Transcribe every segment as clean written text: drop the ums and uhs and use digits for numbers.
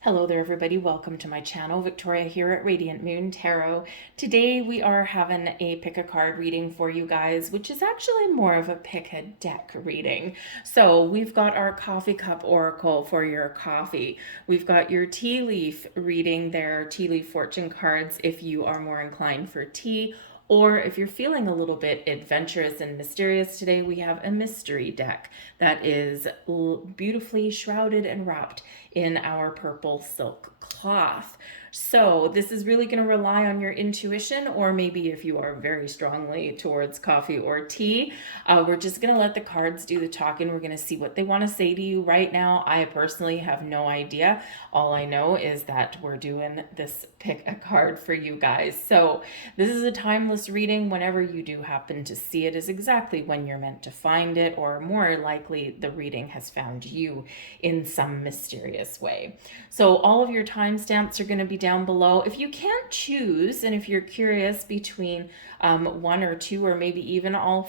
Hello there, everybody. Welcome to my channel. Victoria here at Radiant Moon Tarot. Today we are having a pick a card reading for you guys, which is actually more of a pick a deck reading. So we've got our coffee cup oracle for your coffee. We've got your tea leaf reading there, tea leaf fortune cards if you are more inclined for tea. Or if you're feeling a little bit adventurous and mysterious today, we have a mystery deck that is beautifully shrouded and wrapped in our purple silk cloth. So this is really going to rely on your intuition, or maybe if you are very strongly towards coffee or tea, we're just going to let the cards do the talking. We're going to see what they want to say to you right now. I personally have no idea. All I know is that we're doing this pick a card for you guys. So this is a timeless reading. Whenever you do happen to see it is exactly when you're meant to find it, or more likely the reading has found you in some mysterious way. So all of your timestamps are going to be down below. If you can't choose, and if you're curious between one or two, or maybe even all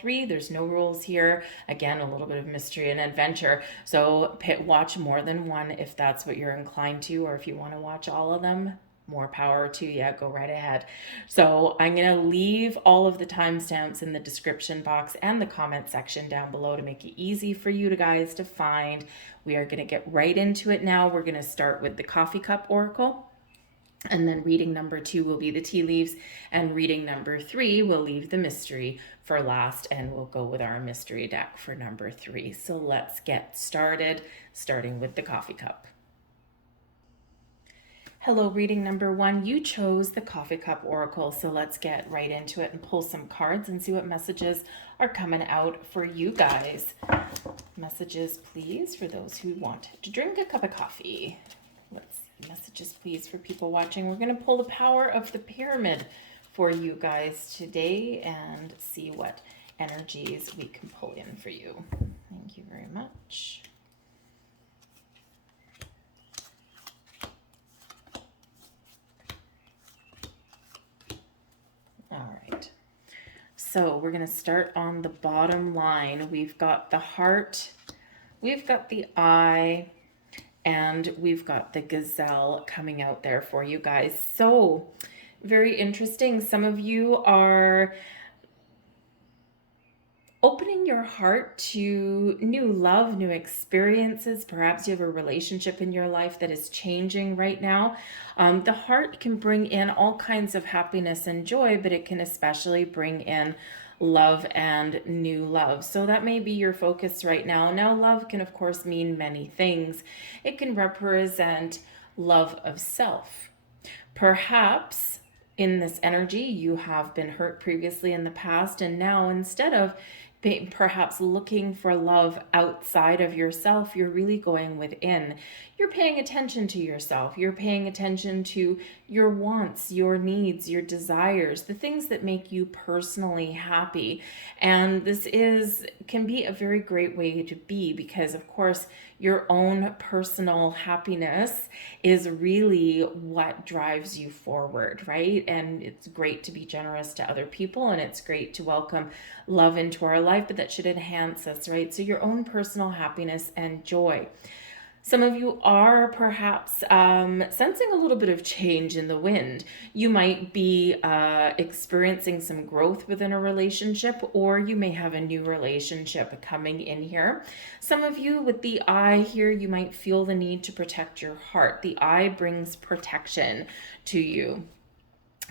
three, there's no rules here. Again, a little bit of mystery and adventure. So watch more than one if that's what you're inclined to, or if you want to watch all of them, more power to you. Go right ahead. So I'm going to leave all of the timestamps in the description box and the comment section down below to make it easy for you guys to find. We are going to get right into it now. We're going to start with the coffee cup oracle. And then reading number 2 will be the tea leaves, and reading number 3 will leave the mystery for last, and we'll go with our mystery deck for number 3. So let's get started, starting with the coffee cup. Hello, reading number 1. You chose the coffee cup oracle, so let's get right into it and pull some cards and see what messages are coming out for you guys. Messages, please, for those who want to drink a cup of coffee. Let's see. Messages, please, for people watching. We're going to pull the power of the pyramid for you guys today and see what energies we can pull in for you. Thank you very much. All right. So we're going to start on the bottom line. We've got the heart, we've got the eye, and we've got the gazelle coming out there for you guys. So very interesting. Some of you are opening your heart to new love, new experiences. Perhaps you have a relationship in your life that is changing right now. The heart can bring in all kinds of happiness and joy, but it can especially bring in love and new love. So that may be your focus right now. Now, love can, of course, mean many things. It can represent love of self. Perhaps in this energy, you have been hurt previously in the past, and now instead of perhaps looking for love outside of yourself, you're really going within. You're paying attention to yourself. You're paying attention to your wants, your needs, your desires, the things that make you personally happy. And this can be a very great way to be, because of course your own personal happiness is really what drives you forward, right? And it's great to be generous to other people, and it's great to welcome love into our life, but that should enhance us, right? So your own personal happiness and joy. Some of you are perhaps sensing a little bit of change in the wind. You might be experiencing some growth within a relationship, or you may have a new relationship coming in here. Some of you with the eye here, you might feel the need to protect your heart. The eye brings protection to you.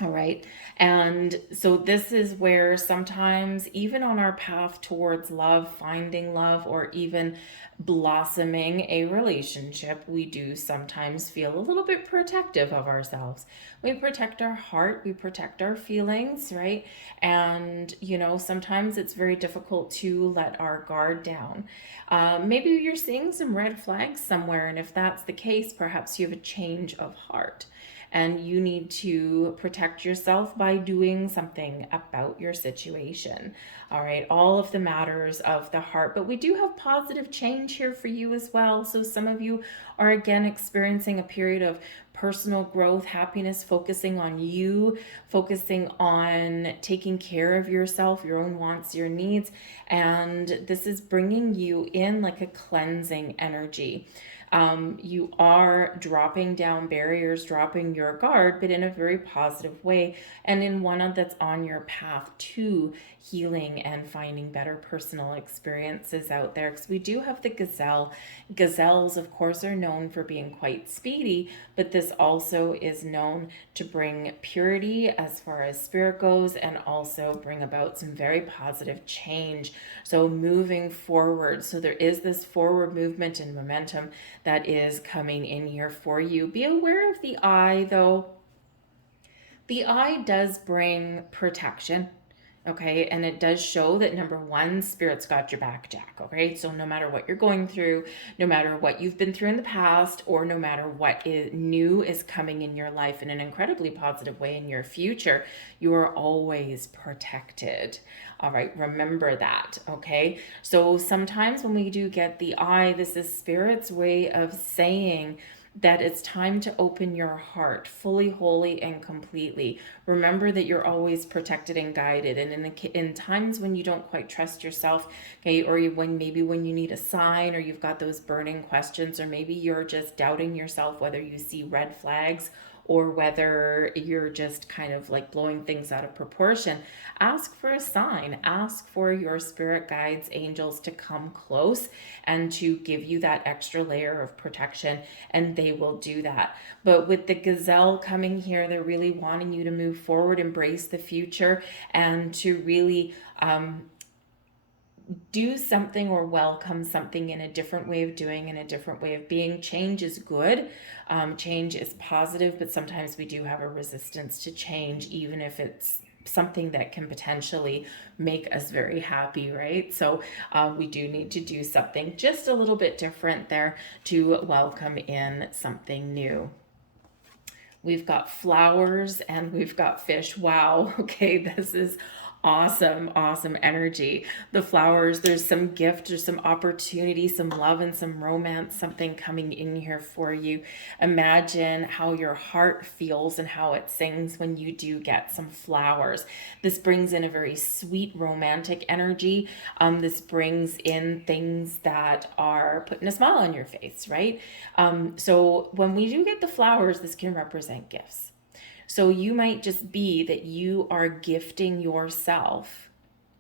All right. And so this is where sometimes, even on our path towards love, finding love, or even blossoming a relationship, we do sometimes feel a little bit protective of ourselves. We protect our heart, we protect our feelings, right? And, sometimes it's very difficult to let our guard down. Maybe you're seeing some red flags somewhere. And if that's the case, perhaps you have a change of heart, and you need to protect yourself by doing something about your situation. All right, all of the matters of the heart. But we do have positive change here for you as well. So some of you are again experiencing a period of personal growth, happiness, focusing on you, focusing on taking care of yourself, your own wants, your needs. And this is bringing you in like a cleansing energy. You are dropping down barriers, dropping your guard, but in a very positive way, and in one that's on your path to healing and finding better personal experiences out there. Because we do have the gazelle. Gazelles, of course, are known for being quite speedy, but this also is known to bring purity as far as spirit goes, and also bring about some very positive change. So moving forward, so there is this forward movement and momentum that is coming in here for you. Be aware of the eye, though. The eye does bring protection. Okay, and it does show that number one, spirit's got your back, Jack. Okay, so no matter what you're going through, no matter what you've been through in the past, or no matter what new is coming in your life in an incredibly positive way in your future, you are always protected. All right, remember that. Okay, so sometimes when we do get the eye, this is spirit's way of saying that it's time to open your heart fully, wholly, and completely. Remember that you're always protected and guided. And in times when you don't quite trust yourself, okay, or when you need a sign, or you've got those burning questions, or maybe you're just doubting yourself whether you see red flags or whether you're just kind of like blowing things out of proportion, ask for a sign. Ask for your spirit guides, angels to come close and to give you that extra layer of protection, and they will do that. But with the gazelle coming here, they're really wanting you to move forward, embrace the future, and to really do something or welcome something in a different way of doing, in a different way of being. Change is good. Change is positive, but sometimes we do have a resistance to change, even if it's something that can potentially make us very happy, right? So we do need to do something just a little bit different there to welcome in something new. We've got flowers and we've got fish. Wow. Okay, this is awesome energy. The flowers, there's some gift, there's some opportunity, some love, and some romance, something coming in here for you. Imagine how your heart feels and how it sings when you do get some flowers. This brings in a very sweet romantic energy. This brings in things that are putting a smile on your face, right? So when we do get the flowers, this can represent gifts. So you might just be that you are gifting yourself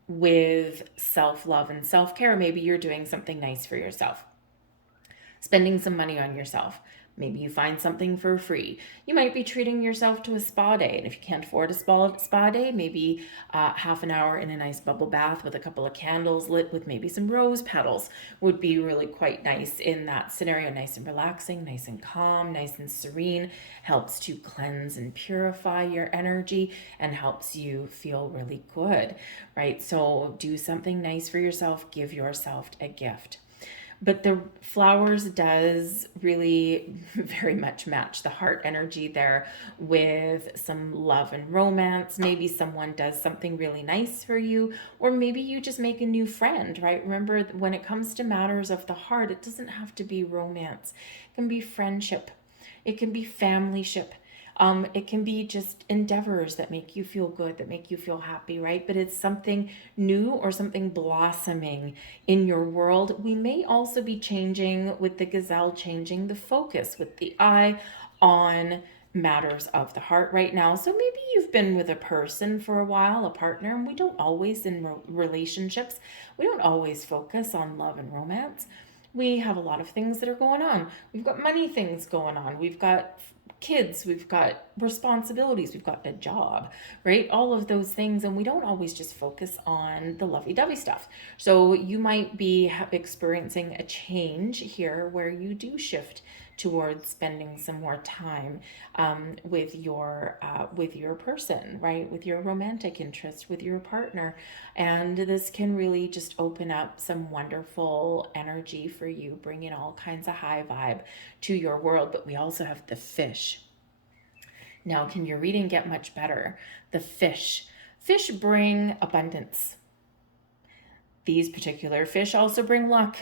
with self-love and self-care. Maybe you're doing something nice for yourself, spending some money on yourself. Maybe you find something for free. You might be treating yourself to a spa day. And if you can't afford a spa day, maybe half an hour in a nice bubble bath with a couple of candles lit with maybe some rose petals would be really quite nice in that scenario. Nice and relaxing, nice and calm, nice and serene. Helps to cleanse and purify your energy and helps you feel really good, right? So do something nice for yourself. Give yourself a gift. But the flowers does really very much match the heart energy there with some love and romance. Maybe someone does something really nice for you, or maybe you just make a new friend, right? Remember, when it comes to matters of the heart, it doesn't have to be romance. It can be friendship. It can be familyship. It can be just endeavors that make you feel good, that make you feel happy, right? But it's something new or something blossoming in your world. We may also be changing with the gazelle, changing the focus with the eye on matters of the heart right now. So maybe you've been with a person for a while, a partner, and we don't always in relationships, we don't always focus on love and romance. We have a lot of things that are going on. We've got money things going on. We've got kids, we've got responsibilities, we've got a job, right? All of those things. And we don't always just focus on the lovey-dovey stuff. So you might be experiencing a change here where you do shift towards spending some more time with your person, right? With your romantic interest, with your partner. And this can really just open up some wonderful energy for you, bringing all kinds of high vibe to your world. But we also have the fish. Now, can your reading get much better? The fish. Fish bring abundance. These particular fish also bring luck.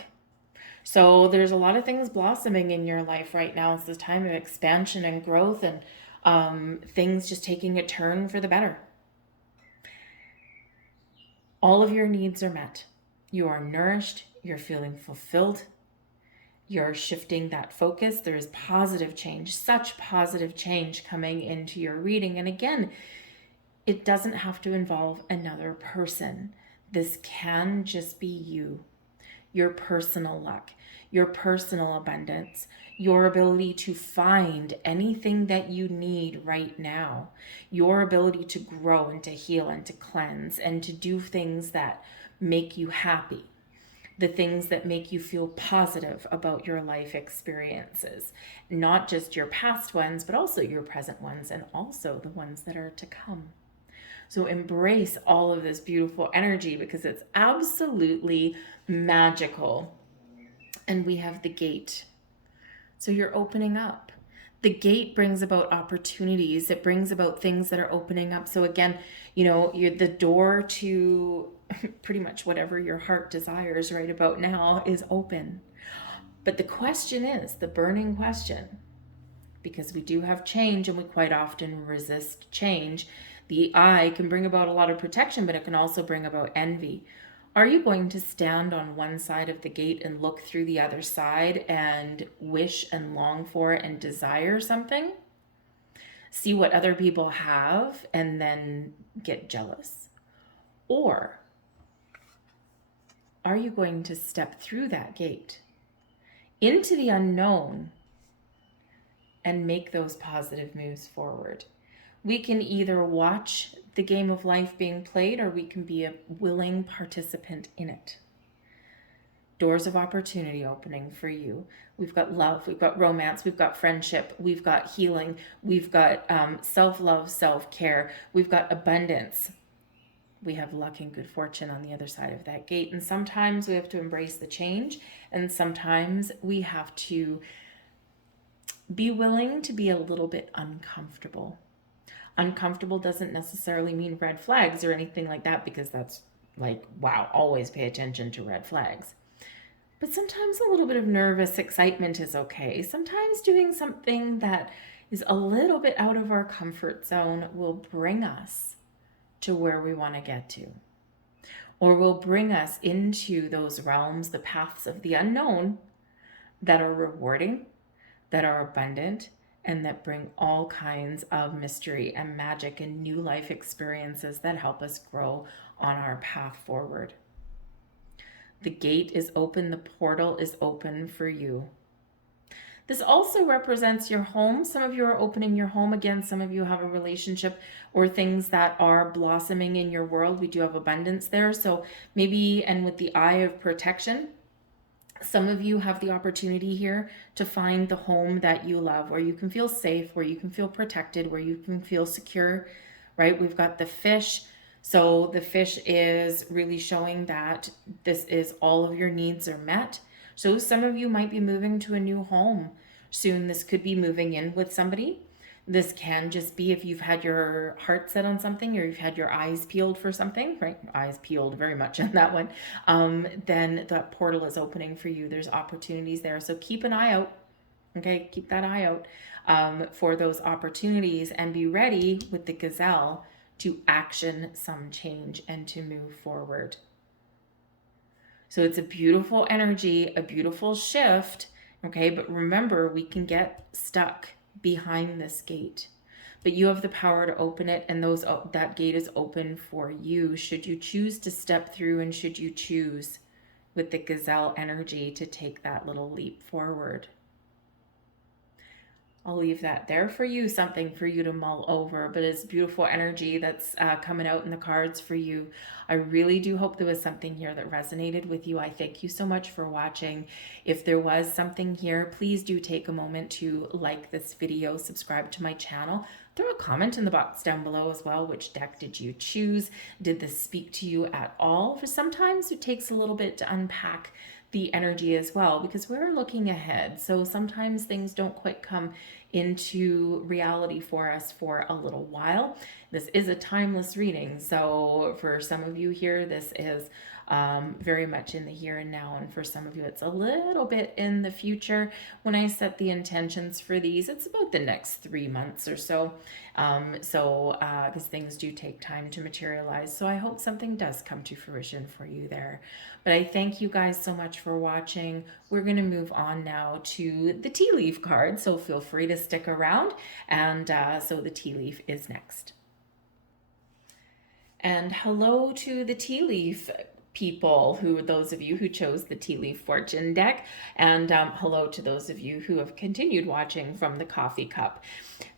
So there's a lot of things blossoming in your life right now. It's this time of expansion and growth, and things just taking a turn for the better. All of your needs are met. You are nourished. You're feeling fulfilled. You're shifting that focus. There is positive change, such positive change coming into your reading. And again, it doesn't have to involve another person. This can just be you, your personal luck, your personal abundance, your ability to find anything that you need right now, your ability to grow and to heal and to cleanse and to do things that make you happy, the things that make you feel positive about your life experiences, not just your past ones, but also your present ones and also the ones that are to come. So embrace all of this beautiful energy because it's absolutely magical. And we have the gate. So you're opening up. The gate brings about opportunities. It brings about things that are opening up. So again, you're the door to pretty much whatever your heart desires right about now is open. But the question is, the burning question, because we do have change and we quite often resist change. The eye can bring about a lot of protection, but it can also bring about envy. Are you going to stand on one side of the gate and look through the other side and wish and long for and desire something? See what other people have and then get jealous? Or are you going to step through that gate into the unknown and make those positive moves forward? We can either watch the game of life being played or we can be a willing participant in it. Doors of opportunity opening for you. We've got love, we've got romance, we've got friendship, we've got healing, we've got self-love, self-care, we've got abundance. We have luck and good fortune on the other side of that gate. And sometimes we have to embrace the change, and sometimes we have to be willing to be a little bit uncomfortable. Uncomfortable doesn't necessarily mean red flags or anything like that, because that's like, wow, always pay attention to red flags. But sometimes a little bit of nervous excitement is okay. Sometimes doing something that is a little bit out of our comfort zone will bring us to where we want to get to, or will bring us into those realms, the paths of the unknown that are rewarding, that are abundant, and that bring all kinds of mystery and magic and new life experiences that help us grow on our path forward. The gate is open, the portal is open for you. This also represents your home. Some of you are opening your home again. Some of you have a relationship or things that are blossoming in your world. We do have abundance there. So maybe, and with the eye of protection, some of you have the opportunity here to find the home that you love, where you can feel safe, where you can feel protected, where you can feel secure, right? We've got the fish. So the fish is really showing that this is all of your needs are met. So some of you might be moving to a new home soon. This could be moving in with somebody. This can just be if you've had your heart set on something, or you've had your eyes peeled for something, right? Eyes peeled very much on that one. Then that portal is opening for you. There's opportunities there. So keep an eye out. Okay, keep that eye out for those opportunities, and be ready with the gazelle to action some change and to move forward. So it's a beautiful energy, a beautiful shift, okay? But remember, we can get stuck behind this gate. But you have the power to open it, and that gate is open for you should you choose to step through, and should you choose with the gazelle energy to take that little leap forward. I'll leave that there for you, something for you to mull over, but it's beautiful energy that's coming out in the cards for you. I really do hope there was something here that resonated with you. I thank you so much for watching. If there was something here, please do take a moment to like this video, subscribe to my channel, throw a comment in the box down below as well. Which deck did you choose? Did this speak to you at all? For sometimes it takes a little bit to unpack the energy as well, because we're looking ahead. So sometimes things don't quite come into reality for us for a little while. This is a timeless reading. So for some of you here, this is very much in the here and now. And for some of you, it's a little bit in the future. When I set the intentions for these, it's about the next 3 months or so. Because things do take time to materialize. So I hope something does come to fruition for you there. But I thank you guys so much for watching. We're going to move on now to the tea leaf card. So feel free to stick around. And so the tea leaf is next. And hello to the tea leaf people, those of you who chose the tea leaf fortune deck, and hello to those of you who have continued watching from the coffee cup.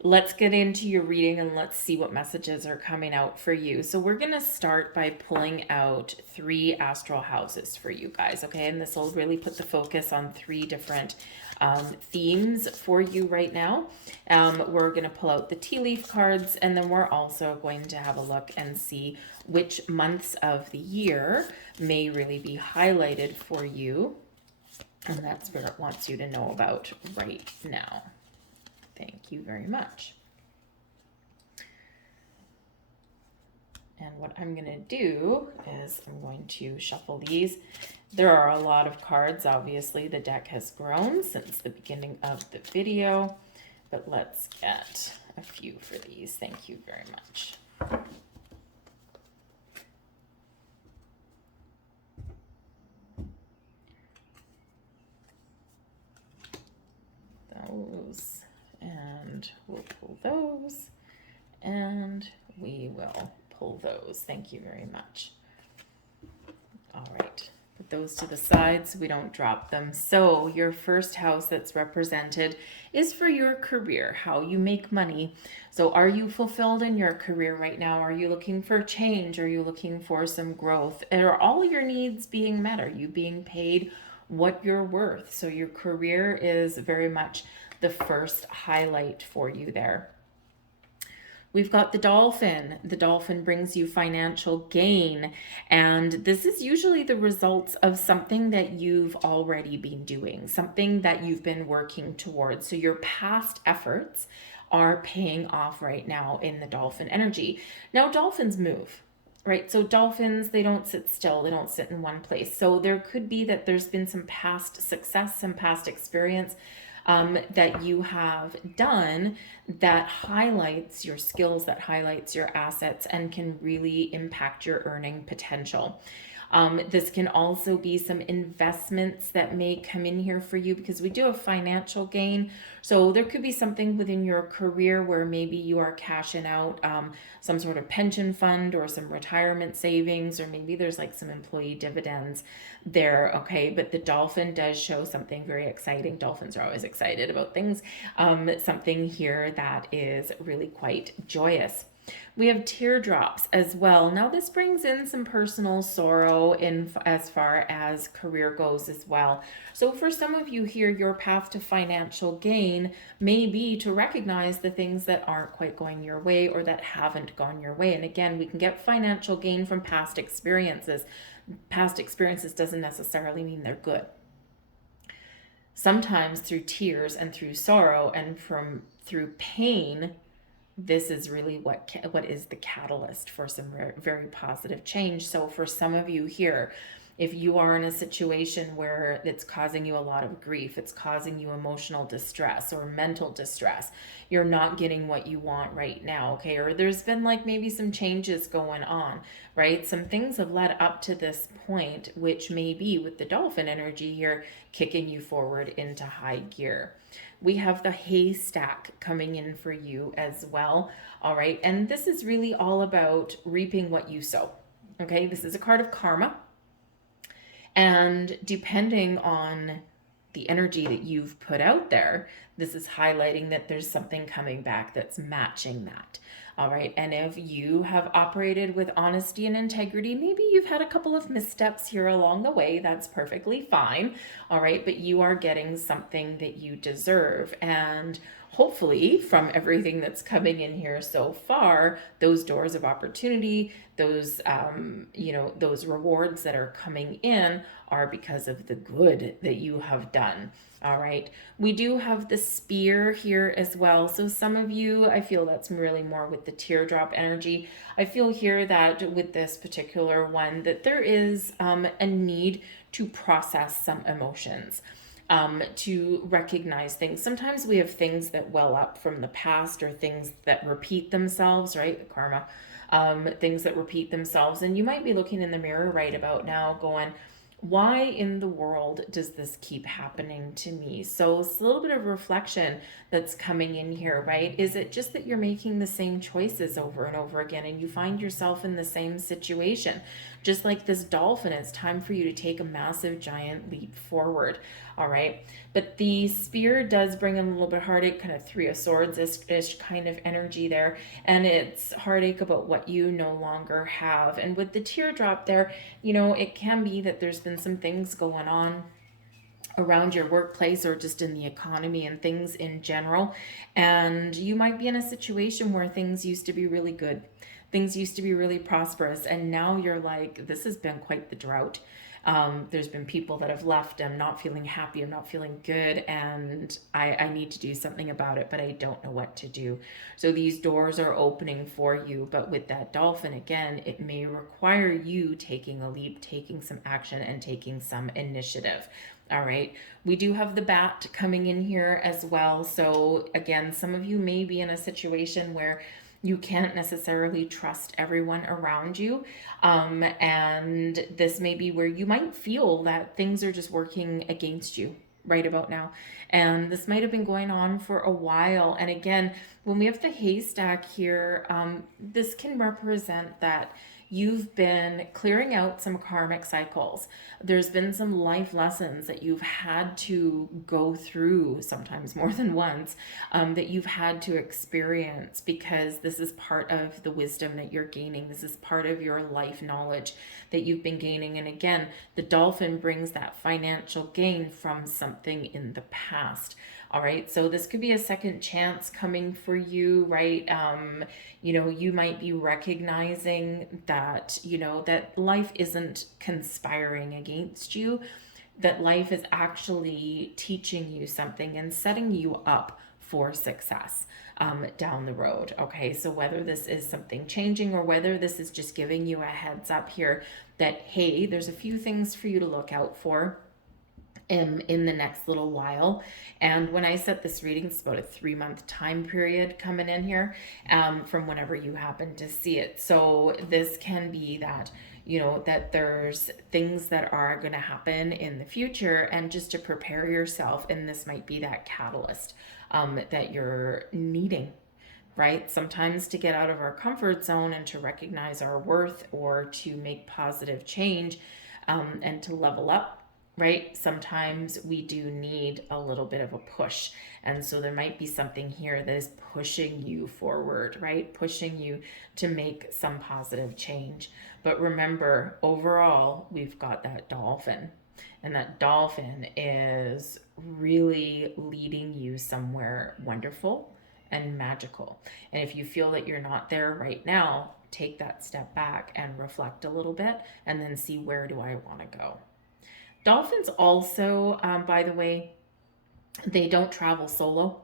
Let's get into your reading and let's see what messages are coming out for you. So we're going to start by pulling out 3 astral houses for you guys, okay? And this will really put the focus on 3 different themes for you right now. We're going to pull out the tea leaf cards, and then we're also going to have a look and see which months of the year may really be highlighted for you. And that's what Spirit wants you to know about right now. Thank you very much. And what I'm going to do is I'm going to shuffle these. There are a lot of cards. Obviously, the deck has grown since the beginning of the video, but let's get a few for these. Thank you very much. Those, and we'll pull those, and we will pull those. Thank you very much. All right, put those to the side so we don't drop them. So your first house that's represented is for your career, how you make money. So are you fulfilled in your career right now? Are you looking for change? Are you looking for some growth? Are all your needs being met? Are you being paid what you're worth? So your career is very much the first highlight for you there. We've got the dolphin. The dolphin brings you financial gain, and this is usually the results of something that you've already been doing, something that you've been working towards. So your past efforts are paying off right now in the dolphin energy. Now, dolphins move, right? So dolphins, they don't sit still. They don't sit in one place. So there could be that there's been some past success, some past experience that you have done that highlights your skills, that highlights your assets, and can really impact your earning potential. This can also be some investments that may come in here for you, because we do have financial gain. So there could be something within your career where maybe you are cashing out some sort of pension fund or some retirement savings, or maybe there's like some employee dividends there, okay? But the dolphin does show something very exciting. Dolphins are always excited about things. Something here that is really quite joyous. We have teardrops as well. Now this brings in some personal sorrow in as far as career goes as well. So for some of you here, your path to financial gain may be to recognize the things that aren't quite going your way or that haven't gone your way. And again, we can get financial gain from past experiences. Past experiences doesn't necessarily mean they're good. Sometimes through tears and through sorrow and through pain, this is really what is the catalyst for some very positive change. So for some of you here, if you are in a situation where it's causing you a lot of grief, it's causing you emotional distress or mental distress, you're not getting what you want right now, okay? Or there's been like maybe some changes going on, right? Some things have led up to this point, which may be with the dolphin energy here, kicking you forward into high gear. We have the haystack coming in for you as well, all right? And this is really all about reaping what you sow, okay? This is a card of karma. And depending on the energy that you've put out there, this is highlighting that there's something coming back that's matching that. All right. And if you have operated with honesty and integrity, maybe you've had a couple of missteps here along the way. That's perfectly fine. All right. But you are getting something that you deserve. And hopefully from everything that's coming in here so far, those doors of opportunity, those those rewards that are coming in are because of the good that you have done. All right. We do have the spear here as well. So some of you, I feel that's really more with the teardrop energy. I feel here that with this particular one, that there is a need to process some emotions, to recognize things. Sometimes we have things that well up from the past, or things that repeat themselves, right? Karma, things that repeat themselves. And you might be looking in the mirror right about now going, why in the world does this keep happening to me? So it's a little bit of reflection that's coming in here, right? Is it just that you're making the same choices over and over again and you find yourself in the same situation? Just like this dolphin, it's time for you to take a massive giant leap forward. All right. But the spear does bring in a little bit of heartache, kind of Three of Swords ish kind of energy there. And it's heartache about what you no longer have. And with the teardrop there, it can be that there's been some things going on around your workplace or just in the economy and things in general. And you might be in a situation where things used to be really good. Things used to be really prosperous. And now you're like, this has been quite the drought. There's been people that have left. I'm not feeling happy. I'm not feeling good. And I need to do something about it, but I don't know what to do. So these doors are opening for you. But with that dolphin, again, it may require you taking a leap, taking some action, and taking some initiative. All right. We do have the bat coming in here as well. So again, some of you may be in a situation where you can't necessarily trust everyone around you. And this may be where you might feel that things are just working against you right about now. And this might have been going on for a while. And again, when we have the haystack here, this can represent that you've been clearing out some karmic cycles. There's been some life lessons that you've had to go through, sometimes more than once, that you've had to experience, because this is part of the wisdom that you're gaining. This is part of your life knowledge that you've been gaining. And again, the dolphin brings that financial gain from something in the past. All right. So this could be a second chance coming for you, right? You might be recognizing that, that life isn't conspiring against you, that life is actually teaching you something and setting you up for success down the road. Okay. So whether this is something changing or whether this is just giving you a heads up here that, hey, there's a few things for you to look out for in the next little while. And when I set this reading, it's about a 3-month time period coming in here, from whenever you happen to see it. So this can be that, that there's things that are going to happen in the future, and just to prepare yourself. And this might be that catalyst that you're needing, right? Sometimes to get out of our comfort zone and to recognize our worth, or to make positive change, and to level up, right? Sometimes we do need a little bit of a push. And so there might be something here that is pushing you forward, right? Pushing you to make some positive change. But remember, overall, we've got that dolphin. And that dolphin is really leading you somewhere wonderful and magical. And if you feel that you're not there right now, take that step back and reflect a little bit, and then see, where do I want to go? Dolphins also, by the way, they don't travel solo,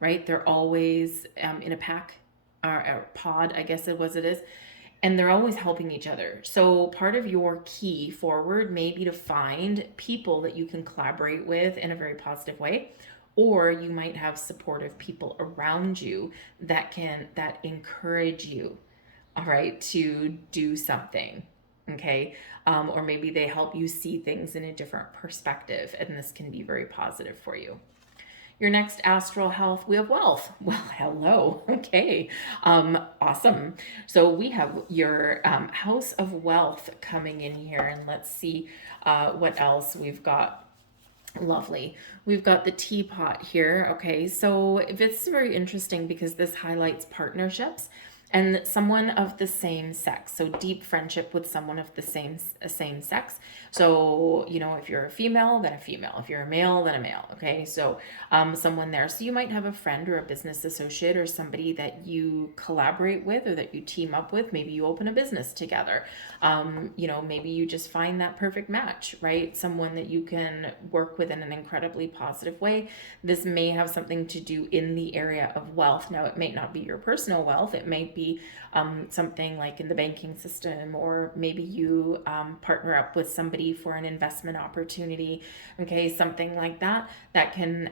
right? They're always in a pack, or a pod, I guess it is. And they're always helping each other. So part of your key forward may be to find people that you can collaborate with in a very positive way. Or you might have supportive people around you that encourage you, all right, to do something. Okay. Or maybe they help you see things in a different perspective, and this can be very positive for you. Your next astral health, we have wealth. Well, hello. Okay. Awesome. So we have your house of wealth coming in here, and let's see what else we've got. Lovely. We've got the teapot here. Okay. So this is very interesting because this highlights partnerships. and someone of the same sex. So deep friendship with someone of the same sex. So if you're a female, then a female. If you're a male, then a male. Okay, so someone there. So you might have a friend or a business associate or somebody that you collaborate with or that you team up with. Maybe you open a business together. Maybe you just find that perfect match, right? Someone that you can work with in an incredibly positive way. This may have something to do in the area of wealth. Now, it may not be your personal wealth. It may be something like in the banking system, or maybe you partner up with somebody for an investment opportunity. Okay, something like that. That can,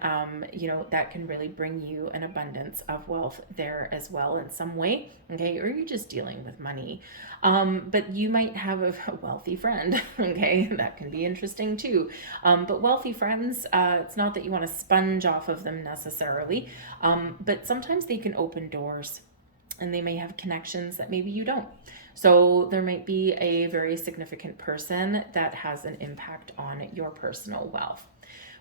that can really bring you an abundance of wealth there as well in some way. Okay, or you're just dealing with money. But you might have a wealthy friend. Okay, that can be interesting too. But wealthy friends, it's not that you want to sponge off of them necessarily, but sometimes they can open doors and they may have connections that maybe you don't. So there might be a very significant person that has an impact on your personal wealth.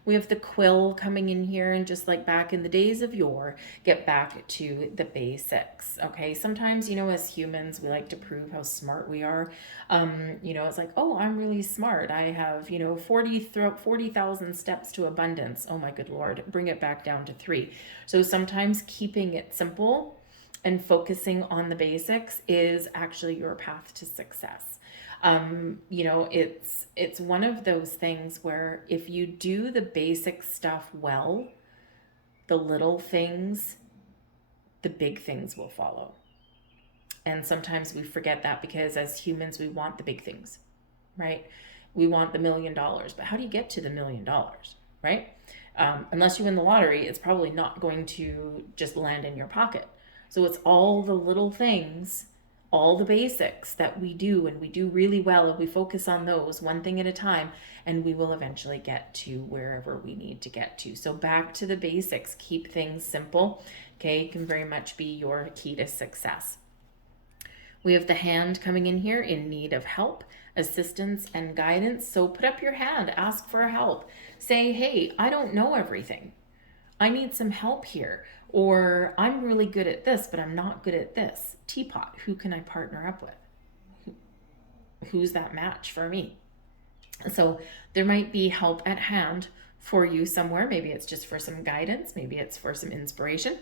We have the quill coming in here, and just like back in the days of yore, get back to the basics. Okay, sometimes, as humans, we like to prove how smart we are. It's like, oh, I'm really smart. I have, 40,000 steps to abundance. Oh my good Lord, bring it back down to 3. So sometimes keeping it simple and focusing on the basics is actually your path to success. It's one of those things where if you do the basic stuff well, the little things, the big things will follow. And sometimes we forget that because as humans, we want the big things, right? We want the $1 million, but how do you get to the $1 million, right? Unless you win the lottery, it's probably not going to just land in your pocket. So it's all the little things, all the basics that we do, and we do really well, and we focus on those one thing at a time, and we will eventually get to wherever we need to get to. So back to the basics, keep things simple, okay, can very much be your key to success. We have the hand coming in here in need of help, assistance, and guidance. So put up your hand, ask for help. Say, hey, I don't know everything. I need some help here. Or I'm really good at this, but I'm not good at this. Teapot, who can I partner up with? Who's that match for me? So there might be help at hand for you somewhere. Maybe it's just for some guidance. Maybe it's for some inspiration.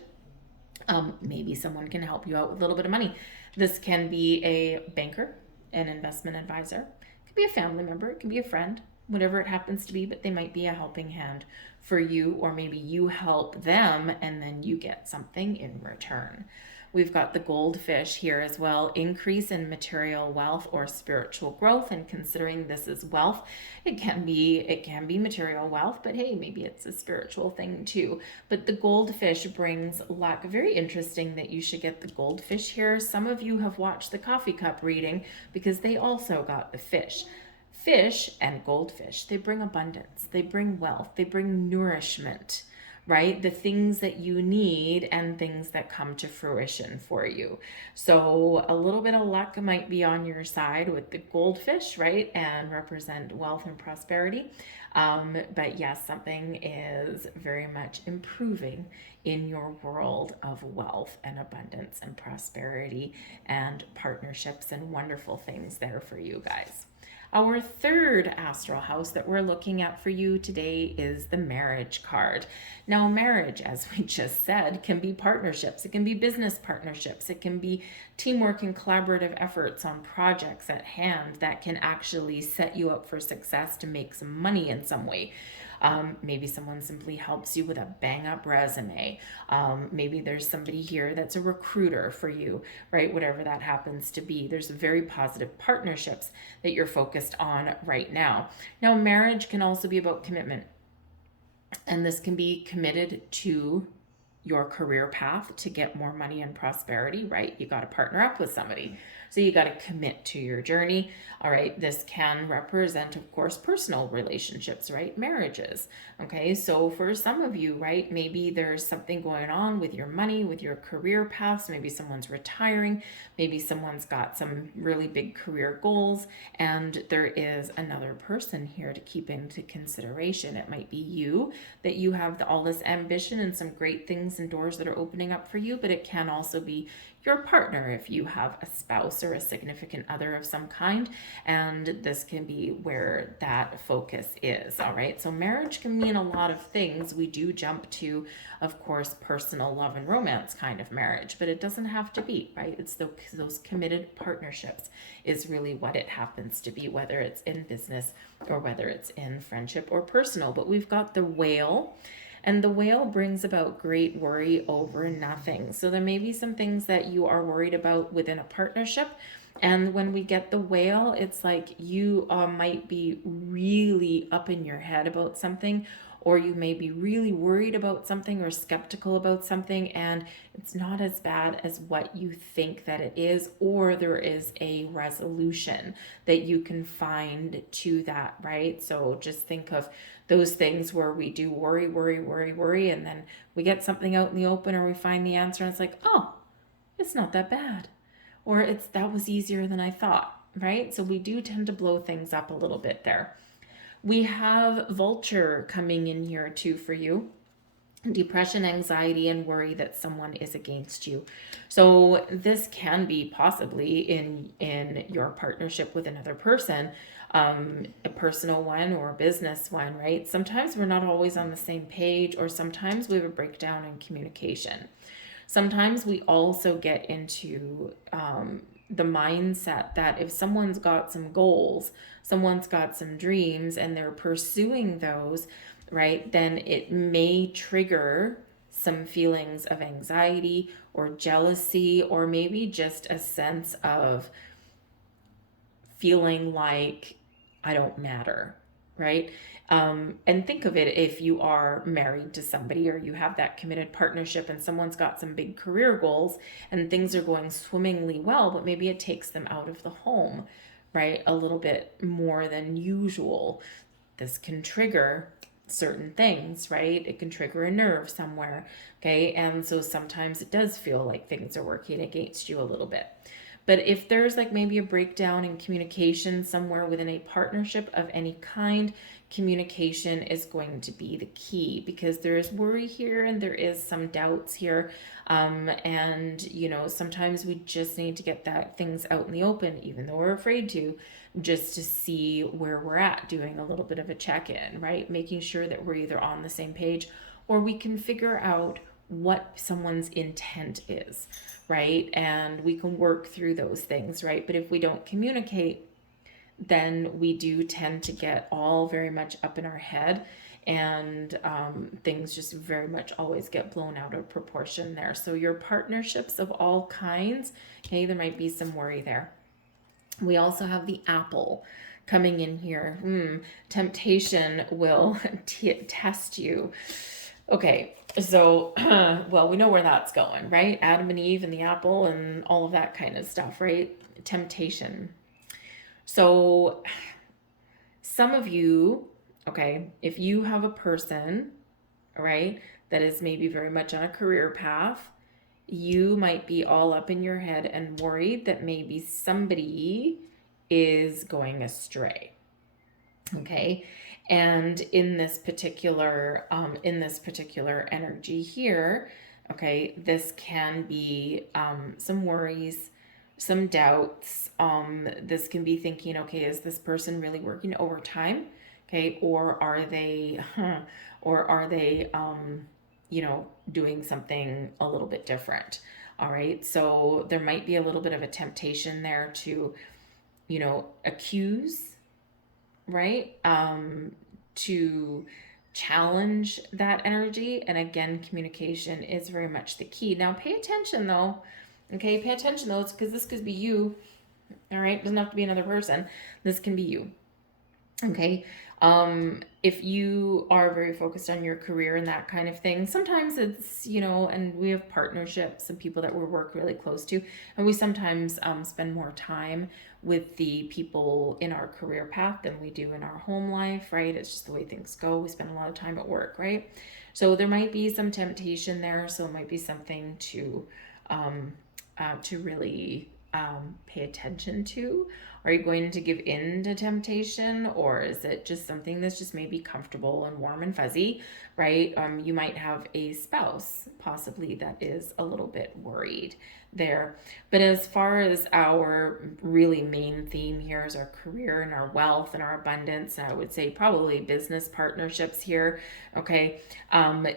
Maybe someone can help you out with a little bit of money. This can be a banker, an investment advisor. It could be a family member. It can be a friend, whatever it happens to be, but they might be a helping hand for you, or maybe you help them and then you get something in return. We've got the goldfish here as well, increase in material wealth or spiritual growth. And considering this is wealth, it can be material wealth, but hey, maybe it's a spiritual thing too. But the goldfish brings luck. Very interesting that you should get the goldfish here. Some of you have watched the coffee cup reading because they also got the fish. Fish and goldfish, they bring abundance, they bring wealth, they bring nourishment, right? The things that you need and things that come to fruition for you. So a little bit of luck might be on your side with the goldfish, right? And represent wealth and prosperity. But yes, something is very much improving in your world of wealth and abundance and prosperity and partnerships and wonderful things there for you guys. Our third astral house that we're looking at for you today is the marriage card. Now, marriage, as we just said, can be partnerships. It can be business partnerships. It can be teamwork and collaborative efforts on projects at hand that can actually set you up for success to make some money in some way. Maybe someone simply helps you with a bang up resume. Maybe there's somebody here that's a recruiter for you, right? Whatever that happens to be. There's very positive partnerships that you're focused on right now. Now, marriage can also be about commitment. And this can be committed to your career path to get more money and prosperity, right? You got to partner up with somebody. So you got to commit to your journey. All right. This can represent, of course, personal relationships, right? Marriages. Okay. So for some of you, right, maybe there's something going on with your money, with your career paths. Maybe someone's retiring. Maybe someone's got some really big career goals. And there is another person here to keep into consideration. It might be you, that you have all this ambition and some great things and doors that are opening up for you, but it can also be your partner if you have a spouse or a significant other of some kind. And this can be where that focus is. All right. So marriage can mean a lot of things. We do jump to, of course, personal love and romance kind of marriage, but it doesn't have to be, right? It's those committed partnerships is really what it happens to be, whether it's in business or whether it's in friendship or personal. But we've got the whale, and the whale brings about great worry over nothing. So there may be some things that you are worried about within a partnership. And when we get the whale, it's like you might be really up in your head about something, or you may be really worried about something or skeptical about something, and it's not as bad as what you think that it is, or there is a resolution that you can find to that, right? So just think of those things where we do worry, worry, worry, worry, and then we get something out in the open or we find the answer and it's like, oh, it's not that bad. Or it's that was easier than I thought, right? So we do tend to blow things up a little bit there. We have vulture coming in here too for you. Depression, anxiety, and worry that someone is against you. So this can be possibly in your partnership with another person, a personal one or a business one, right? Sometimes we're not always on the same page, or sometimes we have a breakdown in communication. Sometimes we also get into the mindset that if someone's got some goals, someone's got some dreams, and they're pursuing those, right, then it may trigger some feelings of anxiety or jealousy, or maybe just a sense of feeling like I don't matter, right? And think of it, if you are married to somebody or you have that committed partnership and someone's got some big career goals and things are going swimmingly well, but maybe it takes them out of the home, right, a little bit more than usual. This can trigger certain things, right? It can trigger a nerve somewhere, okay? And so sometimes it does feel like things are working against you a little bit. But if there's like maybe a breakdown in communication somewhere within a partnership of any kind, communication is going to be the key, because there is worry here and there is some doubts here. And, you know, sometimes we just need to get that things out in the open, even though we're afraid to, just to see where we're at, doing a little bit of a check-in, right? Making sure that we're either on the same page or we can figure out what someone's intent is, right? And we can work through those things, right? But if we don't communicate, then we do tend to get all very much up in our head, and things just very much always get blown out of proportion there. So your partnerships of all kinds, okay, there might be some worry there. We also have the apple coming in here. Temptation will test you. Okay, so, well, we know where that's going, right? Adam and Eve and the apple and all of that kind of stuff, right? Temptation. So, some of you, okay, if you have a person, right, that is maybe very much on a career path, you might be all up in your head and worried that maybe somebody is going astray. Okay. And in this particular energy here, okay, this can be some worries, some doubts. This can be thinking, okay, is this person really working overtime? Okay, or are they, you know, doing something a little bit different? All right, so there might be a little bit of a temptation there to, you know, accuse, right? To challenge that energy. And again, communication is very much the key. Now, pay attention though. Okay, pay attention though, because this could be you. All right, doesn't have to be another person. This can be you. Okay. If you are very focused on your career and that kind of thing, sometimes it's, you know, and we have partnerships and people that we work really close to, and we sometimes spend more time with the people in our career path than we do in our home life, right? It's just the way things go. We spend a lot of time at work, right? So there might be some temptation there. So it might be something to really pay attention to. Are you going to give in to temptation, or is it just something that's just maybe comfortable and warm and fuzzy, right? You might have a spouse possibly that is a little bit worried there. But as far as our really main theme here is our career and our wealth and our abundance, I would say probably business partnerships here. Okay.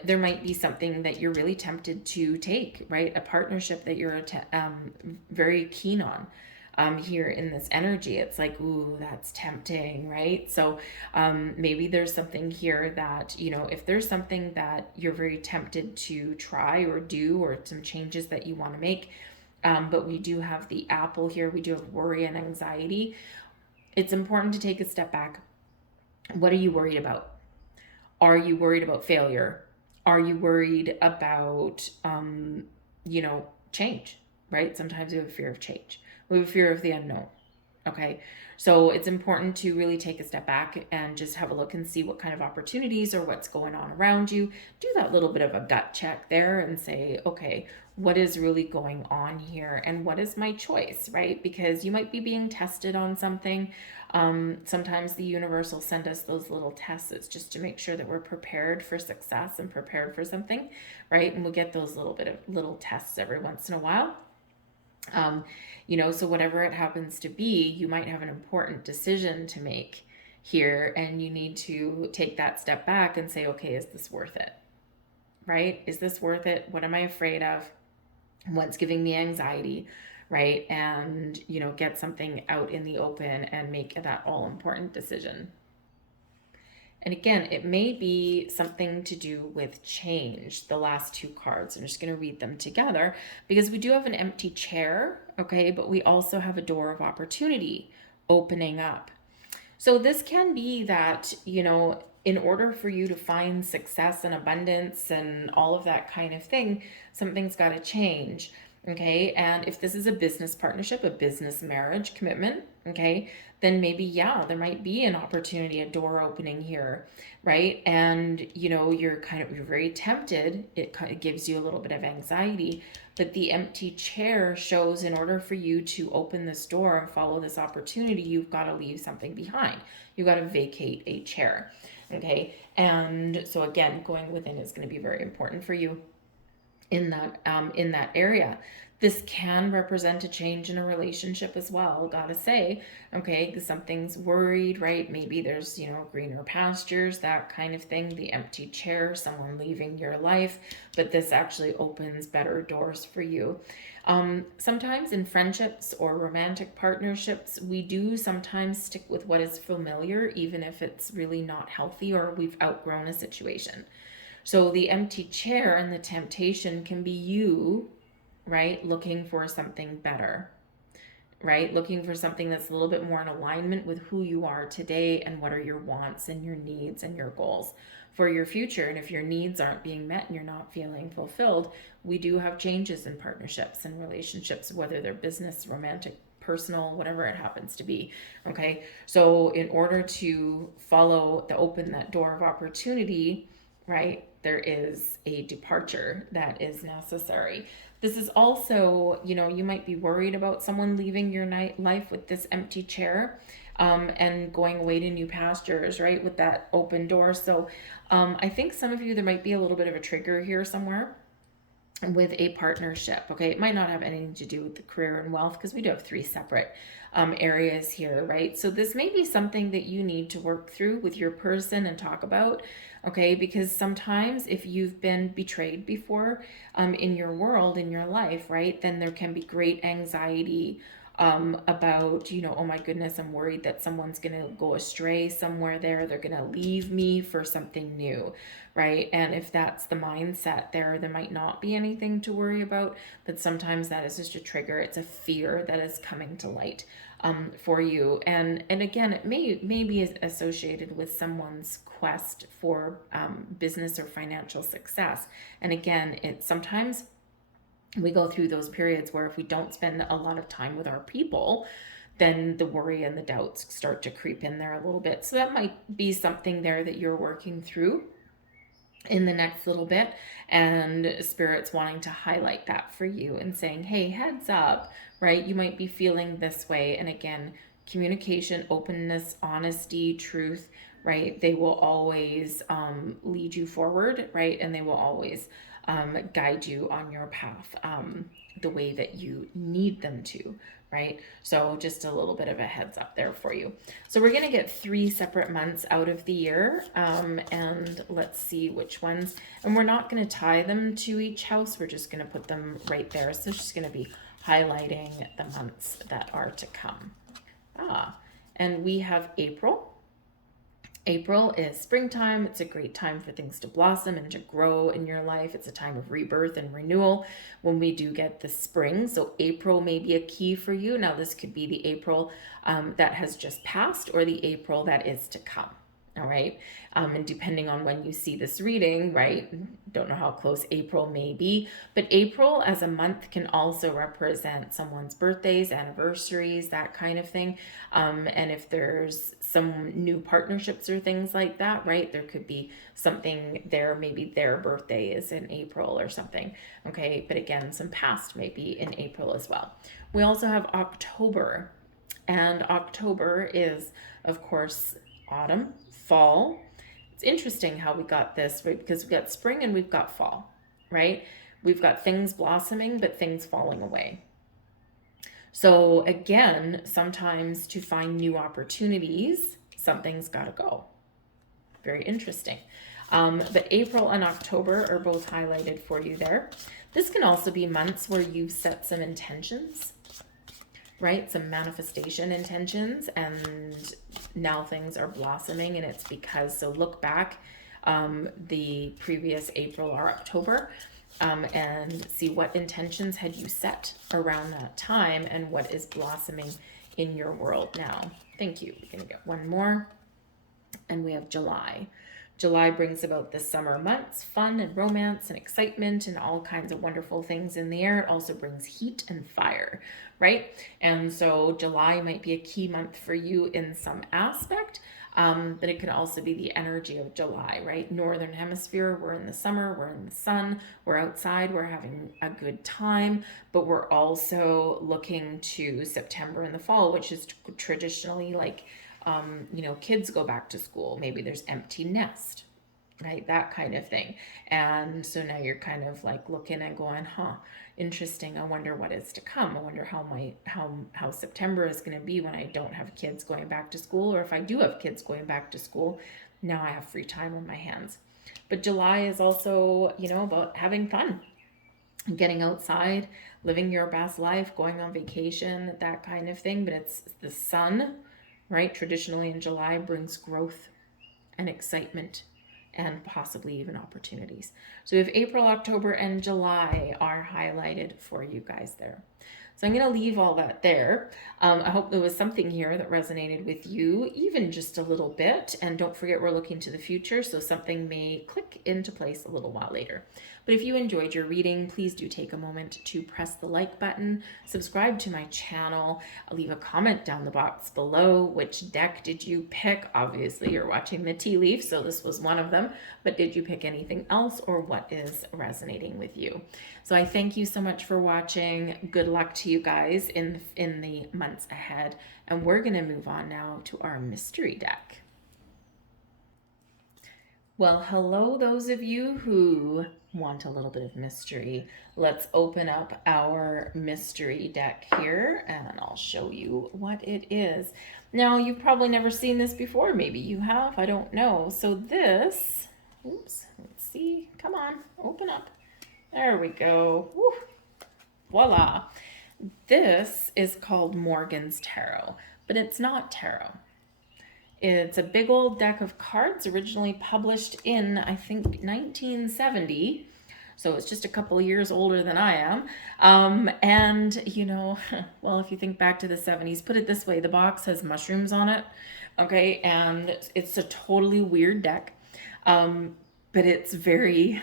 There might be something that you're really tempted to take, right? A partnership that you're very keen on. Here in this energy, it's like, ooh, that's tempting, right? So maybe there's something here that, if there's something that you're very tempted to try or do, or some changes that you want to make, but we do have the apple here, we do have worry and anxiety. It's important to take a step back. What are you worried about? Are you worried about failure? Are you worried about, change, right? Sometimes we have a fear of change. We have a fear of the unknown. Okay. So it's important to really take a step back and just have a look and see what kind of opportunities or what's going on around you. Do that little bit of a gut check there and say, okay, what is really going on here and what is my choice, right? Because you might be being tested on something. Sometimes the universe will send us those little tests. It's just to make sure that we're prepared for success and prepared for something, right? And we'll get those little tests every once in a while. So whatever it happens to be, you might have an important decision to make here, and you need to take that step back and say, okay, is this worth it? Right? Is this worth it? What am I afraid of? What's giving me anxiety? Right? And, get something out in the open and make that all important decision. And again, it may be something to do with change, the last two cards. I'm just going to read them together because we do have an empty chair, okay, but we also have a door of opportunity opening up. So this can be that, in order for you to find success and abundance and all of that kind of thing, something's got to change. Okay. And if this is a business partnership, a business marriage commitment, okay, then maybe, yeah, there might be an opportunity, a door opening here, right? And, you're very tempted. It kind of gives you a little bit of anxiety, but the empty chair shows in order for you to open this door and follow this opportunity, you've got to leave something behind. You've got to vacate a chair. Okay. And so again, going within is going to be very important for you in that area. This can represent a change in a relationship as well, gotta say, okay, because something's worried, right? Maybe there's, greener pastures, that kind of thing, the empty chair, someone leaving your life, but this actually opens better doors for you. Sometimes in friendships or romantic partnerships, we do sometimes stick with what is familiar, even if it's really not healthy or we've outgrown a situation. So the empty chair and the temptation can be you, right? Looking for something better, right? Looking for something that's a little bit more in alignment with who you are today and what are your wants and your needs and your goals for your future. And if your needs aren't being met and you're not feeling fulfilled, we do have changes in partnerships and relationships, whether they're business, romantic, personal, whatever it happens to be. Okay. So in order to open that door of opportunity, right, there is a departure that is necessary. This is also, you might be worried about someone leaving your life with this empty chair and going away to new pastures, right, with that open door. So I think some of you, there might be a little bit of a trigger here somewhere with a partnership. Okay, it might not have anything to do with the career and wealth because we do have three separate areas here, right? So this may be something that you need to work through with your person and talk about. Okay, because sometimes if you've been betrayed before in your world, in your life, right, then there can be great anxiety about, oh my goodness, I'm worried that someone's going to go astray somewhere there. They're going to leave me for something new, right? And if that's the mindset there might not be anything to worry about, but sometimes that is just a trigger. It's a fear that is coming to light for you. And again, it may be associated with someone's quest for business or financial success. And again, sometimes we go through those periods where if we don't spend a lot of time with our people, then the worry and the doubts start to creep in there a little bit. So that might be something there that you're working through in the next little bit, and Spirit's wanting to highlight that for you and saying, hey, heads up, right? You might be feeling this way. And again, communication, openness, honesty, truth, right? They will always lead you forward, right? And they will always guide you on your path the way that you need them to, right? So just a little bit of a heads up there for you. So we're going to get 3 separate months out of the year, and let's see which ones. And we're not going to tie them to each house. We're just going to put them right there. So it's just going to be highlighting the months that are to come. And we have April. April is springtime. It's a great time for things to blossom and to grow in your life. It's a time of rebirth and renewal when we do get the spring. So April may be a key for you. Now, this could be the April that has just passed or the April that is to come. All right. And depending on when you see this reading, right, don't know how close April may be, but April as a month can also represent someone's birthdays, anniversaries, that kind of thing. And if there's some new partnerships or things like that, right, there could be something there. Maybe their birthday is in April or something. Okay. But again, some past may be in April as well. We also have October, and October is, of course, autumn, fall. It's interesting how we got this, right? Because we've got spring and we've got fall, right? We've got things blossoming, but things falling away. So again, sometimes to find new opportunities, something's got to go. Very interesting. But April and October are both highlighted for you there. This can also be months where you set some intentions, right? Some manifestation intentions, and now things are blossoming, and it's because, so look back the previous April or October and see what intentions had you set around that time and what is blossoming in your world now. Thank you. We're going to get one more, and we have July. July brings about the summer months, fun and romance and excitement and all kinds of wonderful things in the air. It also brings heat and fire, right? And so July might be a key month for you in some aspect, but it can also be the energy of July, right? Northern hemisphere, we're in the summer, we're in the sun, we're outside, we're having a good time, but we're also looking to September and the fall, which is traditionally like, kids go back to school. Maybe there's empty nest, right? That kind of thing. And so now you're kind of like looking and going, interesting. I wonder what is to come. I wonder how September is going to be when I don't have kids going back to school, or if I do have kids going back to school, now I have free time on my hands. But July is also, about having fun, getting outside, living your best life, going on vacation, that kind of thing. But it's the sun, right? Traditionally in July brings growth and excitement and possibly even opportunities. So we have April, October, and July are highlighted for you guys there. So I'm going to leave all that there. I hope there was something here that resonated with you, even just a little bit. And don't forget, we're looking to the future, so something may click into place a little while later. But if you enjoyed your reading, please do take a moment to press the like button, subscribe to my channel, leave a comment down the box below. Which deck did you pick? Obviously, you're watching the tea leaf, so this was one of them. But did you pick anything else, or what is resonating with you? So I thank you so much for watching. Good luck to you guys in the months ahead. And we're going to move on now to our mystery deck. Well, hello, those of you who want a little bit of mystery. Let's open up our mystery deck here, and I'll show you what it is. Now, you've probably never seen this before. Maybe you have. I don't know. So this, let's see. Come on, open up. There we go. Woo. Voila. This is called Morgan's Tarot, but it's not tarot. It's a big old deck of cards originally published in, I think, 1970. So it's just a couple of years older than I am. And, well, if you think back to the 70s, put it this way, the box has mushrooms on it. Okay. And it's a totally weird deck. But it's very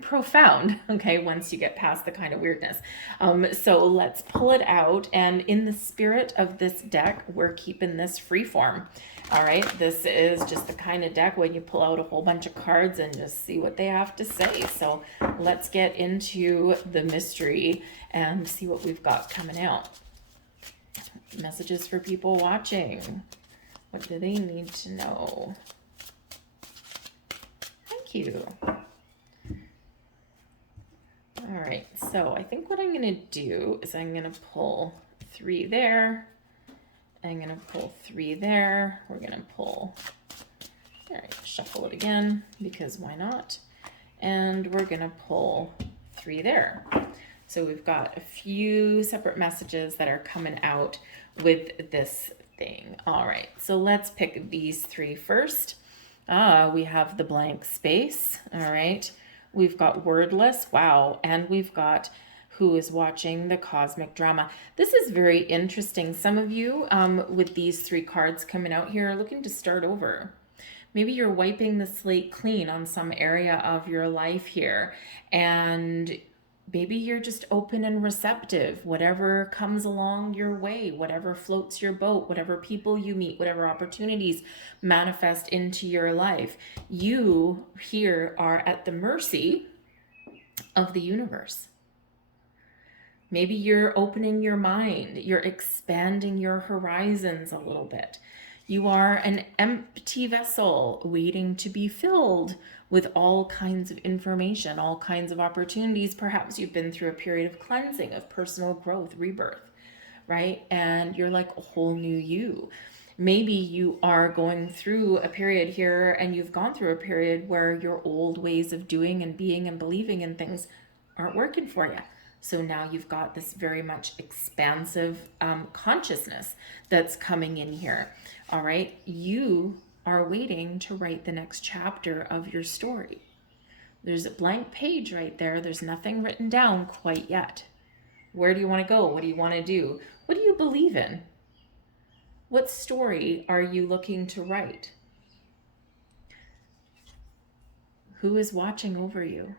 profound, okay, once you get past the kind of weirdness. So let's pull it out, and in the spirit of this deck, we're keeping this free form. All right, this is just the kind of deck when you pull out a whole bunch of cards and just see what they have to say. So let's get into the mystery and see what we've got coming out. Messages for people watching. What do they need to know? Thank you. All right, so I think what I'm going to do is I'm going to pull 3 there. I'm going to pull 3 there. We're going to pull, all right, shuffle it again because why not? And we're going to pull 3 there. So we've got a few separate messages that are coming out with this thing. All right, so let's pick these 3 first. We have the blank space. All right. We've got wordless. Wow. And we've got who is watching the cosmic drama. This is very interesting. Some of you with these 3 cards coming out here are looking to start over. Maybe you're wiping the slate clean on some area of your life here, and maybe you're just open and receptive. Whatever comes along your way, whatever floats your boat, whatever people you meet, whatever opportunities manifest into your life, you here are at the mercy of the universe. Maybe you're opening your mind, you're expanding your horizons a little bit. You are an empty vessel waiting to be filled with all kinds of information, all kinds of opportunities. Perhaps you've been through a period of cleansing, of personal growth, rebirth, right? And you're like a whole new you. Maybe you are going through a period here and you've gone through a period where your old ways of doing and being and believing in things aren't working for you. So now you've got this very much expansive consciousness that's coming in here. All right, you are waiting to write the next chapter of your story. There's a blank page right there. There's nothing written down quite yet. Where do you want to go? What do you want to do? What do you believe in? What story are you looking to write? Who is watching over you?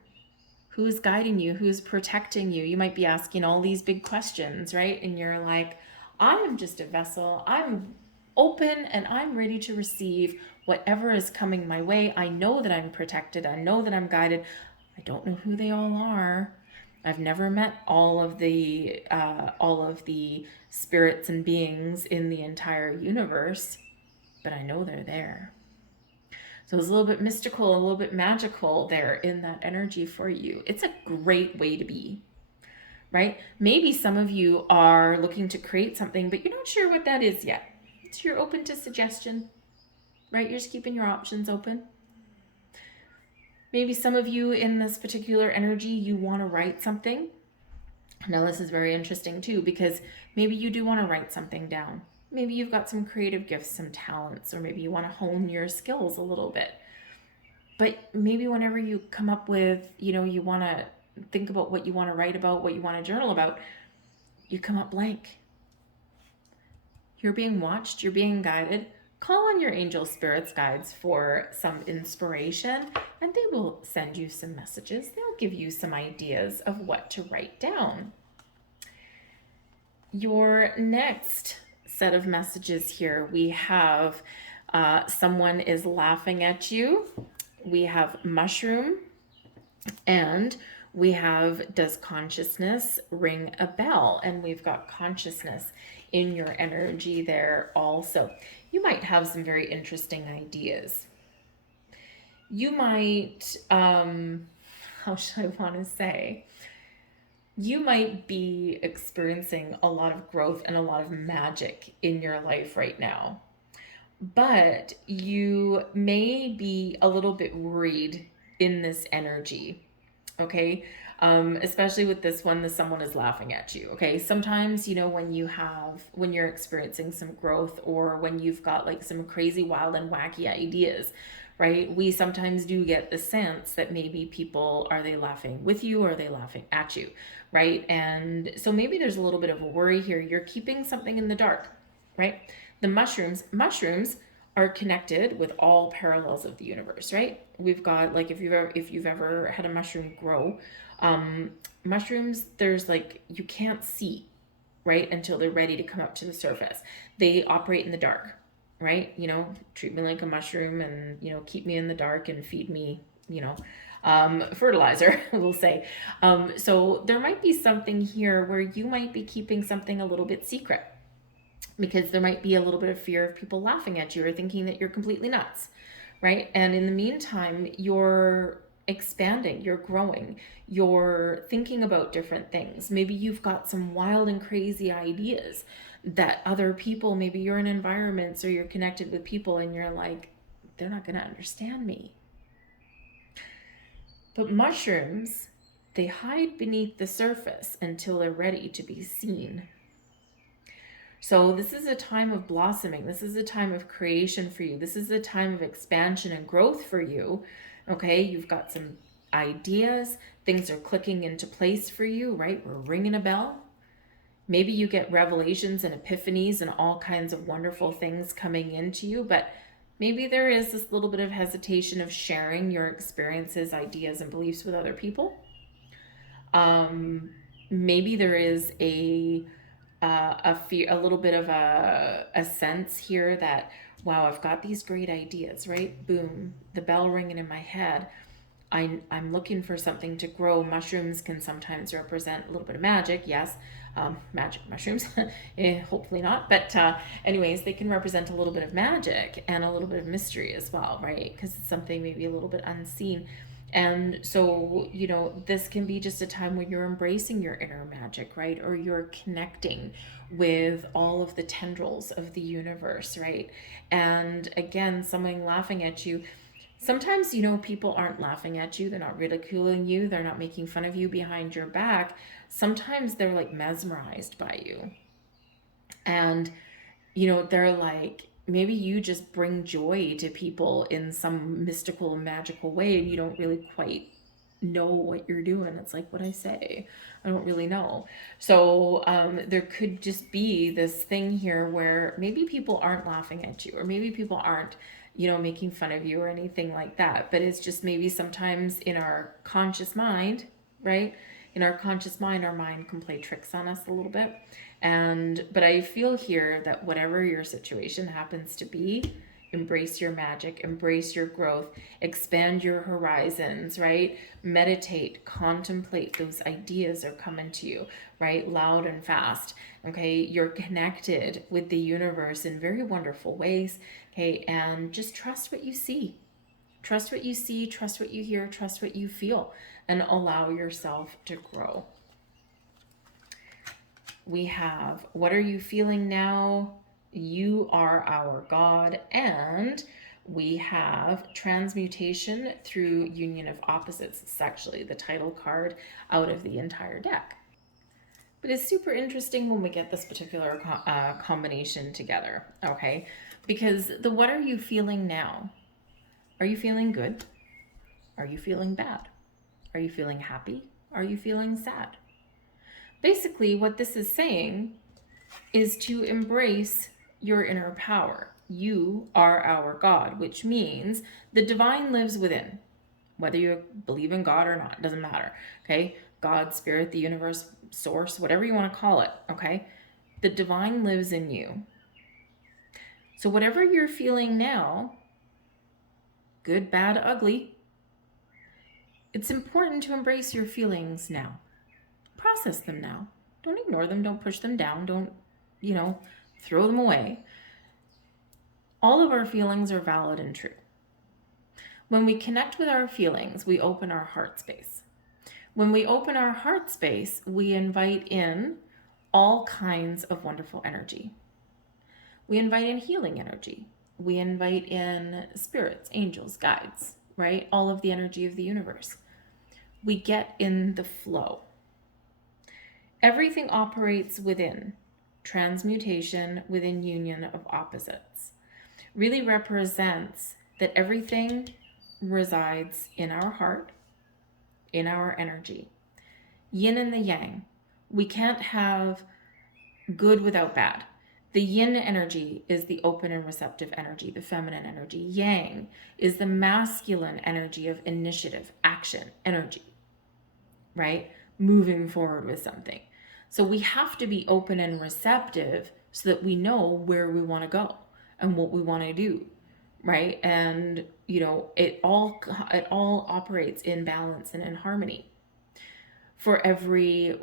Who is guiding you? Who's protecting you? You might be asking all these big questions, right? And you're like, I am just a vessel. I'm open and I'm ready to receive whatever is coming my way. I know that I'm protected. I know that I'm guided. I don't know who they all are. I've never met all of the spirits and beings in the entire universe, but I know they're there. So it's a little bit mystical, a little bit magical there in that energy for you. It's a great way to be, right? Maybe some of you are looking to create something, but you're not sure what that is yet. So you're open to suggestion, right? You're just keeping your options open. Maybe some of you in this particular energy, you want to write something. Now this is very interesting too, because maybe you do want to write something down. Maybe you've got some creative gifts, some talents, or maybe you want to hone your skills a little bit. But maybe whenever you come up with, you want to think about what you want to write about, what you want to journal about, you come up blank. You're being watched, you're being guided. Call on your angel spirits guides for some inspiration, and they will send you some messages. They'll give you some ideas of what to write down. Your next set of messages here, we have someone is laughing at you. We have mushroom, and we have does consciousness ring a bell? And we've got consciousness in your energy there also. You might have some very interesting ideas. You might, how should I want to say? You might be experiencing a lot of growth and a lot of magic in your life right now. But you may be a little bit worried in this energy, okay? Especially with this one, someone is laughing at you, okay? Sometimes, when you're experiencing some growth, or when you've got like some crazy, wild and wacky ideas, right? We sometimes do get the sense that maybe people, are they laughing with you or are they laughing at you, right? And so maybe there's a little bit of a worry here. You're keeping something in the dark, right? The mushrooms are connected with all parallels of the universe, right? We've got, like, if you've ever had a mushroom grow, mushrooms, there's like, you can't see, right, until they're ready to come up to the surface. They operate in the dark, right? Treat me like a mushroom and, keep me in the dark and feed me, fertilizer, we'll say. So there might be something here where you might be keeping something a little bit secret. because there might be a little bit of fear of people laughing at you or thinking that you're completely nuts, right? And in the meantime, you're expanding, you're growing, you're thinking about different things. Maybe you've got some wild and crazy ideas that other people, maybe you're in environments or you're connected with people and you're like, they're not going to understand me. But mushrooms, they hide beneath the surface until they're ready to be seen. So this is a time of blossoming. This is a time of creation for you. This is a time of expansion and growth for you. Okay, you've got some ideas. Things are clicking into place for you, right? We're ringing a bell. Maybe you get revelations and epiphanies and all kinds of wonderful things coming into you, but maybe there is this little bit of hesitation of sharing your experiences, ideas, and beliefs with other people. Maybe there is a fear, a little bit of a sense here that, wow, I've got these great ideas, right? Boom, the bell ringing in my head. I'm looking for something to grow. Mushrooms can sometimes represent a little bit of magic, yes. Magic mushrooms, hopefully not. But anyways, they can represent a little bit of magic and a little bit of mystery as well, right? Because it's something maybe a little bit unseen. And so, this can be just a time where you're embracing your inner magic, right? Or you're connecting with all of the tendrils of the universe, right? And again, someone laughing at you. Sometimes, people aren't laughing at you. They're not ridiculing you. They're not making fun of you behind your back. Sometimes they're like mesmerized by you. And, they're like, maybe you just bring joy to people in some mystical, magical way, and you don't really quite know what you're doing. It's like what I say. I don't really know. So there could just be this thing here where maybe people aren't laughing at you, or maybe people aren't, making fun of you or anything like that. But it's just maybe sometimes in our conscious mind, right? In our conscious mind, our mind can play tricks on us a little bit. But I feel here that whatever your situation happens to be, embrace your magic, embrace your growth, expand your horizons, right? Meditate, contemplate. Those ideas are coming to you, right? Loud and fast. Okay, you're connected with the universe in very wonderful ways. Okay, and just trust what you see. Trust what you see, trust what you hear, trust what you feel, and allow yourself to grow. We have, what are you feeling now? You are our God. And we have transmutation through union of opposites. It's actually the title card out of the entire deck. But it's super interesting when we get this particular combination together, okay? Because what are you feeling now? Are you feeling good? Are you feeling bad? Are you feeling happy? Are you feeling sad? Basically, what this is saying is to embrace your inner power. You are our God, which means the divine lives within. Whether you believe in God or not, it doesn't matter, okay? God, spirit, the universe, source, whatever you want to call it, okay? The divine lives in you. So whatever you're feeling now, good, bad, ugly, it's important to embrace your feelings now. Process them now. Don't ignore them. Don't push them down. Don't, throw them away. All of our feelings are valid and true. When we connect with our feelings, we open our heart space. When we open our heart space, we invite in all kinds of wonderful energy. We invite in healing energy. We invite in spirits, angels, guides, right? All of the energy of the universe. We get in the flow. Everything operates within transmutation, within union of opposites. Really represents that everything resides in our heart, in our energy. Yin and the yang. We can't have good without bad. The yin energy is the open and receptive energy, the feminine energy. Yang is the masculine energy of initiative, action, energy, right? Moving forward with something. So we have to be open and receptive so that we know where we want to go and what we want to do, right? And, it all operates in balance and in harmony. For every,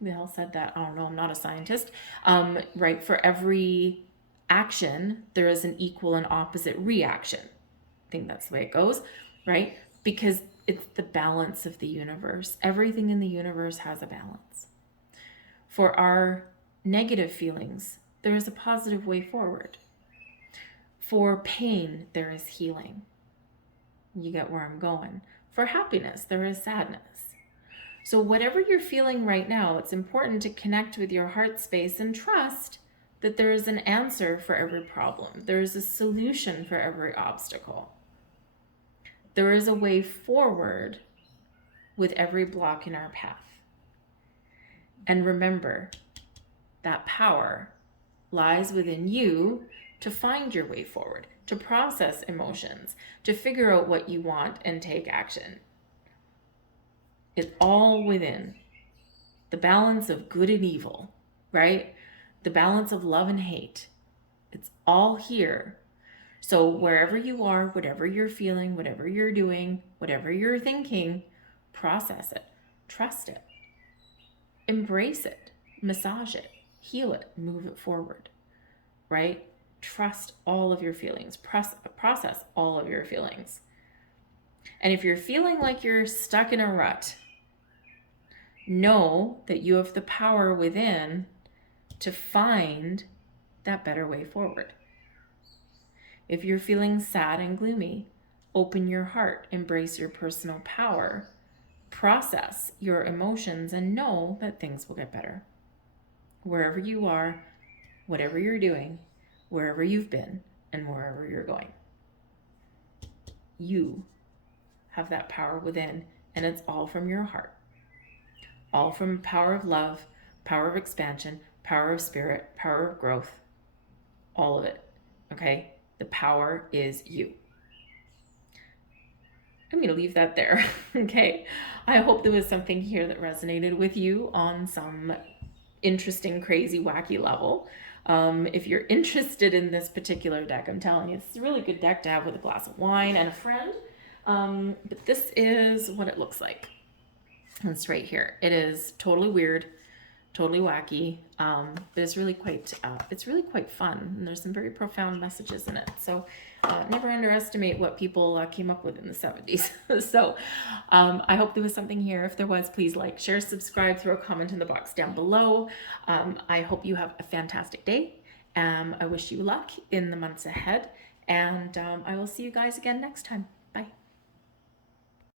who the hell said that? I don't know. I'm not a scientist. Right. For every action, there is an equal and opposite reaction. I think that's the way it goes, right? Because it's the balance of the universe. Everything in the universe has a balance. For our negative feelings, there is a positive way forward. For pain, there is healing. You get where I'm going. For happiness, there is sadness. So whatever you're feeling right now, it's important to connect with your heart space and trust that there is an answer for every problem. There is a solution for every obstacle. There is a way forward with every block in our path. And remember, that power lies within you to find your way forward, to process emotions, to figure out what you want and take action. It's all within. The balance of good and evil, right? The balance of love and hate. It's all here. So wherever you are, whatever you're feeling, whatever you're doing, whatever you're thinking, process it, trust it, embrace it, massage it, heal it, move it forward, right? Trust all of your feelings, process all of your feelings. And if you're feeling like you're stuck in a rut, know that you have the power within to find that better way forward. If you're feeling sad and gloomy, open your heart, embrace your personal power, process your emotions, and know that things will get better. Wherever you are, whatever you're doing, wherever you've been, and wherever you're going. You have that power within, and it's all from your heart. All from power of love, power of expansion, power of spirit, power of growth, all of it, okay? The power is you. I'm going to leave that there, okay? I hope there was something here that resonated with you on some interesting, crazy, wacky level. If you're interested in this particular deck, I'm telling you, it's a really good deck to have with a glass of wine and a friend. But this is what it looks like. It's right here. It is totally weird, totally wacky, but it's really quite fun. And there's some very profound messages in it. So never underestimate what people came up with in the 70s. So I hope there was something here. If there was, please like, share, subscribe, throw a comment in the box down below. I hope you have a fantastic day. I wish you luck in the months ahead, and I will see you guys again next time.